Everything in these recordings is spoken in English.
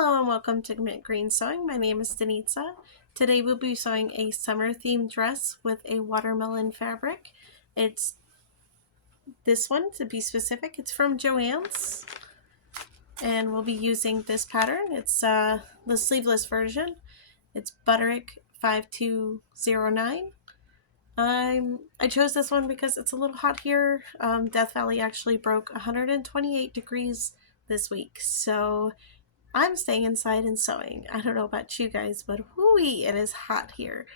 Hello and welcome to Mint Green Sewing. My name is Denitza. Today we'll be sewing a summer themed dress with a watermelon fabric. It's this one to be specific. It's from Joann's and we'll be using this pattern. It's the sleeveless version. It's Butterick 5209. I chose this one because it's a little hot here. Death Valley actually broke 128 degrees this week, so I'm staying inside and sewing. I don't know about you guys, but whoo-wee, it is hot here.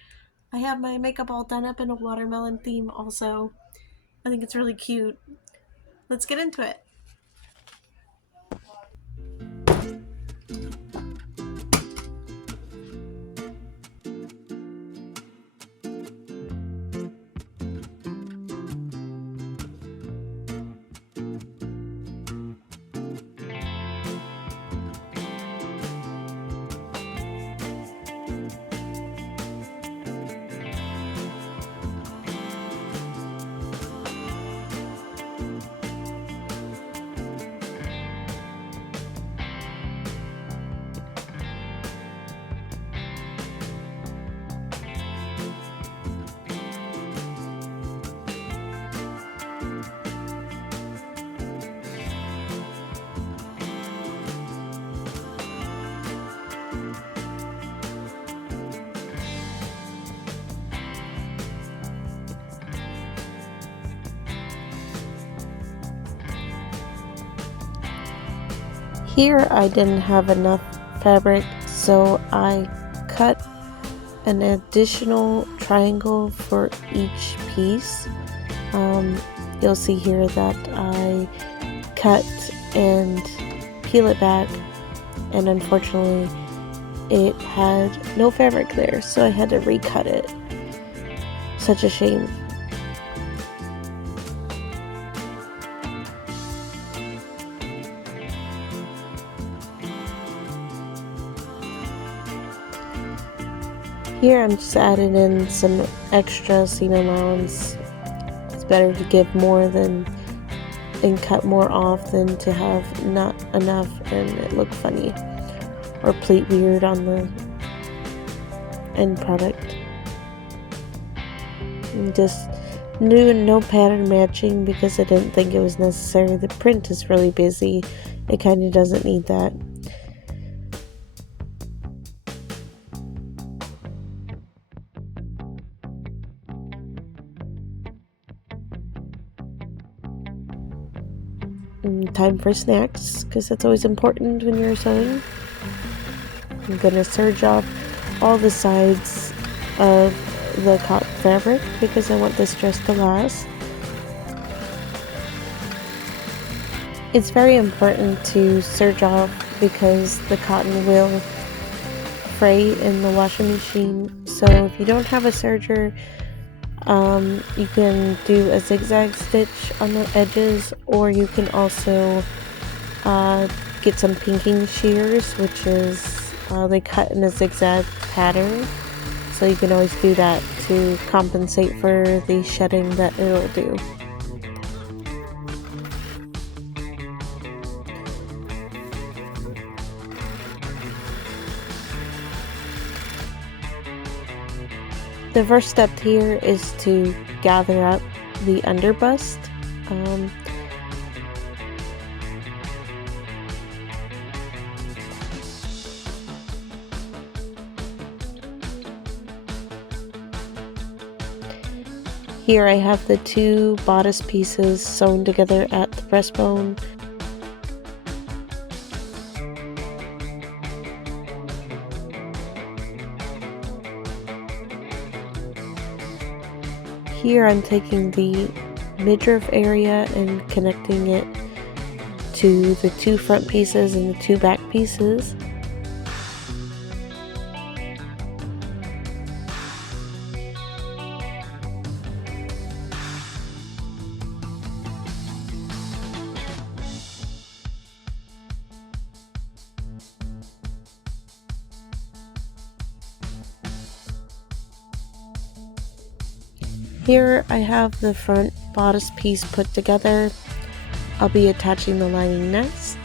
I have my makeup all done up in a watermelon theme also. I think it's really cute. Let's get into it. Here I didn't have enough fabric, so I cut an additional triangle for each piece. You'll see here that I cut and peel it back, and unfortunately it had no fabric there, so I had to recut it. Such a shame. Here I'm just adding in some extra seam allowance. It's better to give more than and cut more off than to have not enough and it look funny or pleat weird on the end product. And just doing no pattern matching because I didn't think it was necessary. The print is really busy. It kind of doesn't need that. Time for snacks, because that's always important when you're sewing. I'm going to serge off all the sides of the cotton fabric because I want this dress to last. It's very important to serge off because the cotton will fray in the washing machine. So if you don't have a serger, you can do a zigzag stitch on the edges, or you can also get some pinking shears, which is they cut in a zigzag pattern, so you can always do that to compensate for the shedding that it'll do. The first step here is to gather up the underbust. Here I have the two bodice pieces sewn together at the breastbone. Here I'm taking the midriff area and connecting it to the two front pieces and the two back pieces. Here I have the front bodice piece put together. I'll be attaching the lining next.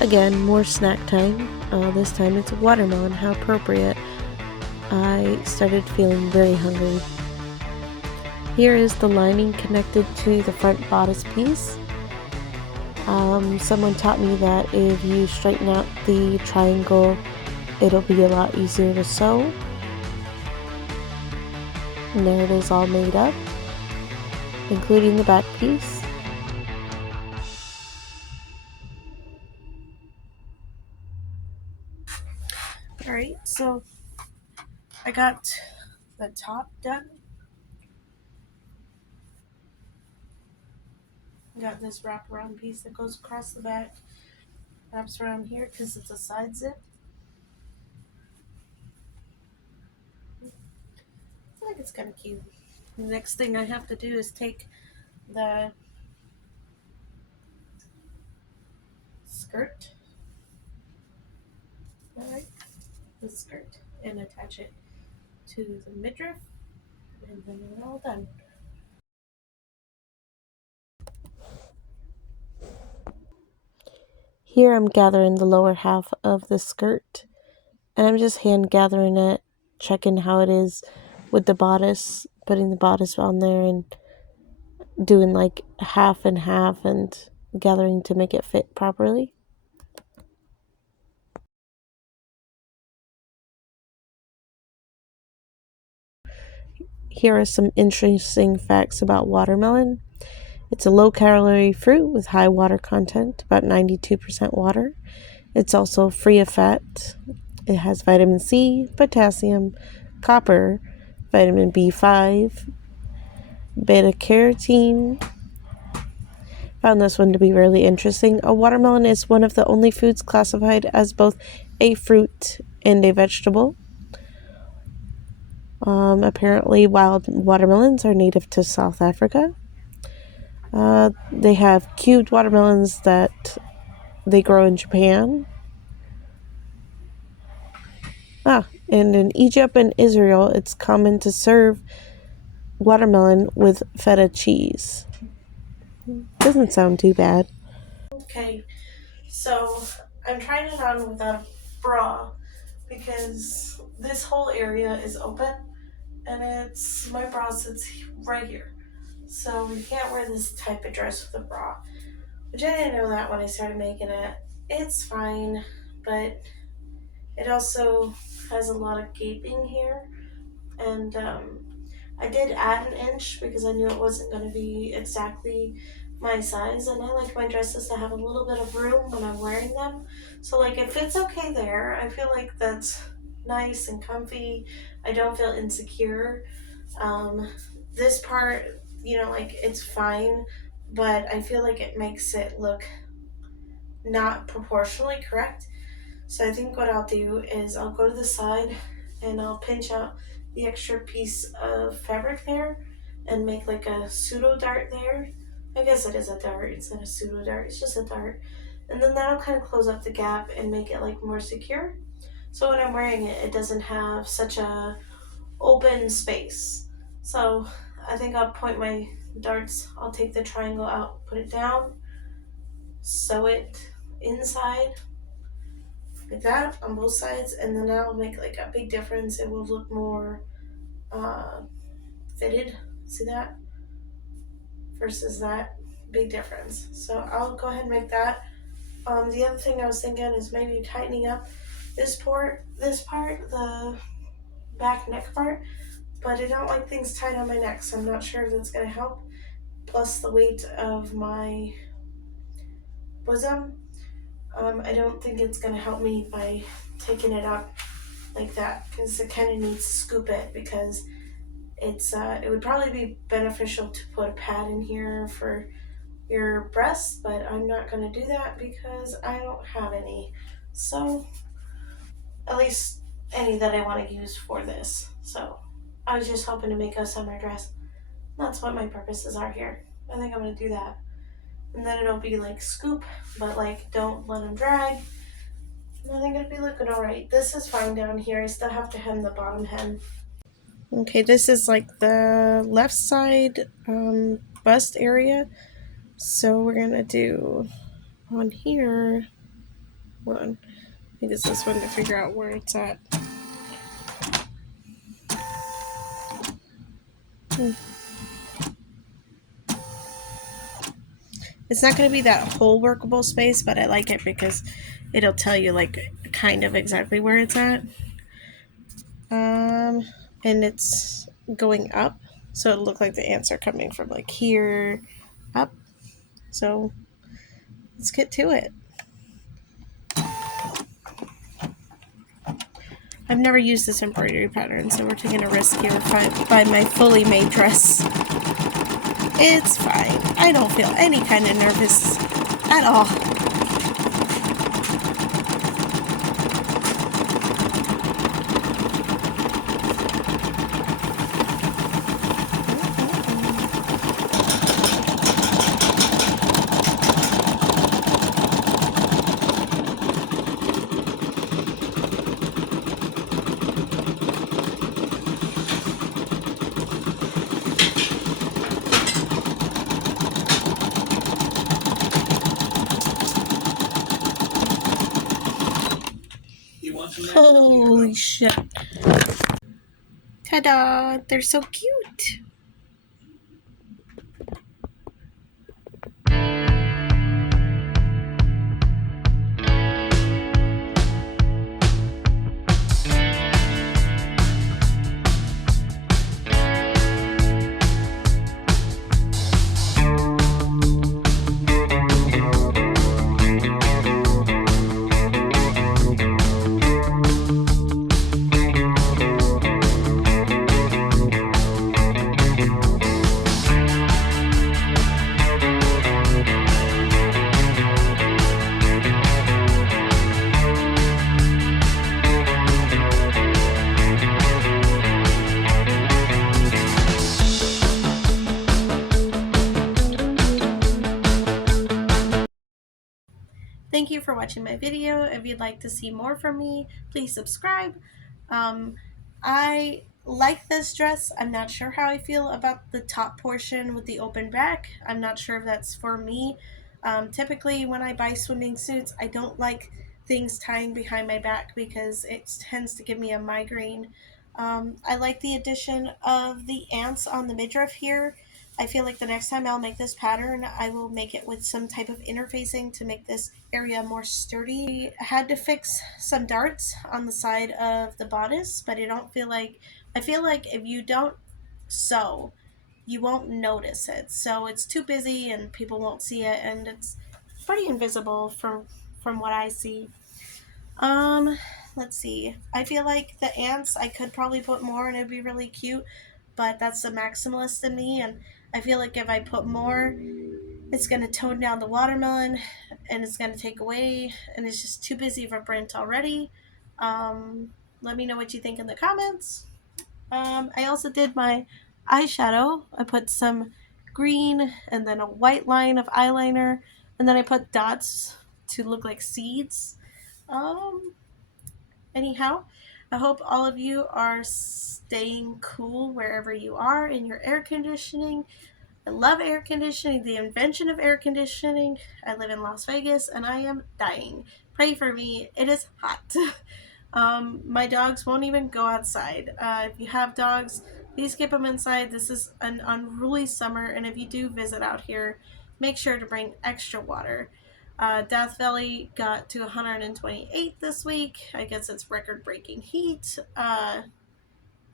Again, more snack time. This time it's watermelon. How appropriate. I started feeling very hungry. Here is the lining connected to the front bodice piece. Someone taught me that if you straighten out the triangle, it'll be a lot easier to sew. And there it is, all made up, including the back piece. Alright, so I got the top done. I got this wraparound piece that goes across the back, wraps around here because it's a side zip. I think it's kind of cute. The next thing I have to do is take the skirt, the skirt, and attach it to the midriff, and then we're all done. Here I'm gathering the lower half of the skirt, and I'm just hand gathering it, checking how it is with the bodice, putting the bodice on there and doing like half and half and gathering to make it fit properly. Here are some interesting facts about watermelon. It's a low-calorie fruit with high water content, about 92% water. It's also free of fat. It has vitamin C, potassium, copper, vitamin B5, beta-carotene. Found this one to be really interesting. A watermelon is one of the only foods classified as both a fruit and a vegetable. Apparently, wild watermelons are native to South Africa. They have cubed watermelons that they grow in Japan. And in Egypt and Israel, it's common to serve watermelon with feta cheese. Doesn't sound too bad. Okay, so I'm trying it on without a bra because this whole area is open and my bra sits right here. So you can't wear this type of dress with a bra, which I didn't know that when I started making it. It's fine, but it also has a lot of gaping here, and I did add an inch because I knew it wasn't going to be exactly my size, and I like my dresses to have a little bit of room when I'm wearing them. So like if it's okay there, I feel like that's nice and comfy. I don't feel insecure. This part, like it's fine, but I feel like it makes it look not proportionally correct. So I think what I'll do is I'll go to the side and I'll pinch out the extra piece of fabric there and make like a pseudo dart there. I guess it is a dart, it's not a pseudo dart, it's just a dart. And then that'll kind of close up the gap and make it like more secure. So when I'm wearing it, it doesn't have such a open space. So I think I'll point my darts, I'll take the triangle out, put it down, sew it inside like that on both sides, and then that'll make like a big difference. It will look more uh, fitted. See that? Versus that, big difference. So I'll go ahead and make that. The other thing I was thinking is maybe tightening up this part, the back neck part, but I don't like things tight on my neck, so I'm not sure if that's gonna help. Plus the weight of my bosom, I don't think it's gonna help me by taking it up like that because it kind of needs to scoop it because it would probably be beneficial to put a pad in here for your breasts, but I'm not going to do that because I don't have any. So at least any that I want to use for this. So I was just hoping to make a summer dress. That's what my purposes are here. I think I'm going to do that. And then it'll be like scoop, but like don't let them drag. And I think it'll be looking alright. This is fine down here. I still have to hem the bottom hem. Okay, this is like the left side bust area. So we're gonna do on here, Hold on. I think it's this one to figure out where it's at. It's not going to be that whole workable space, but I like it because it'll tell you like kind of exactly where it's at. And it's going up, so it'll look like the ants are coming from like here up. So let's get to it. I've never used this embroidery pattern, so we're taking a risk here by my fully made dress. It's fine. I don't feel any kind of nervous at all. Holy shit. Ta-da! They're so cute! Thank you for watching my video. If you'd like to see more from me, please subscribe. I like this dress. I'm not sure how I feel about the top portion with the open back. I'm not sure if that's for me. Typically when I buy swimming suits, I don't like things tying behind my back because it tends to give me a migraine. I like the addition of the ants on the midriff here. I feel like the next time I'll make this pattern, I will make it with some type of interfacing to make this area more sturdy. I had to fix some darts on the side of the bodice, but I feel like if you don't sew, you won't notice it. So it's too busy and people won't see it, and it's pretty invisible from what I see. Um, let's see. I feel like the ants, I could probably put more and it'd be really cute, but that's the maximalist in me, and I feel like if I put more, it's going to tone down the watermelon and it's going to take away, and it's just too busy of a print already. Let me know what you think in the comments. I also did my eyeshadow. I put some green and then a white line of eyeliner, and then I put dots to look like seeds. Um, Anyhow, I hope all of you are staying cool wherever you are in your air conditioning. I love air conditioning, the invention of air conditioning. I live in Las Vegas and I am dying. Pray for me. It is hot. My dogs won't even go outside. If you have dogs, please keep them inside. This is an unruly summer, and if you do visit out here, make sure to bring extra water. Death Valley got to 128 this week. I guess it's record-breaking heat.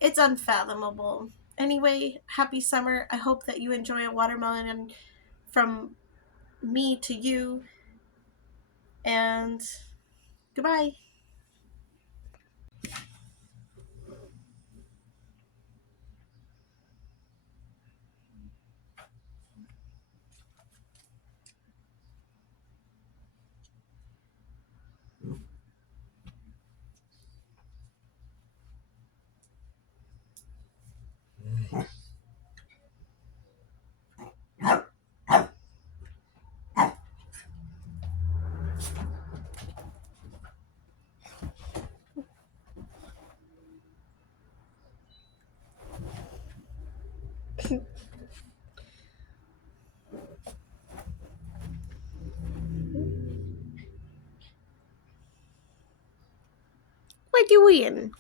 It's unfathomable. Anyway, happy summer. I hope that you enjoy a watermelon, and from me to you, and goodbye. What you eating?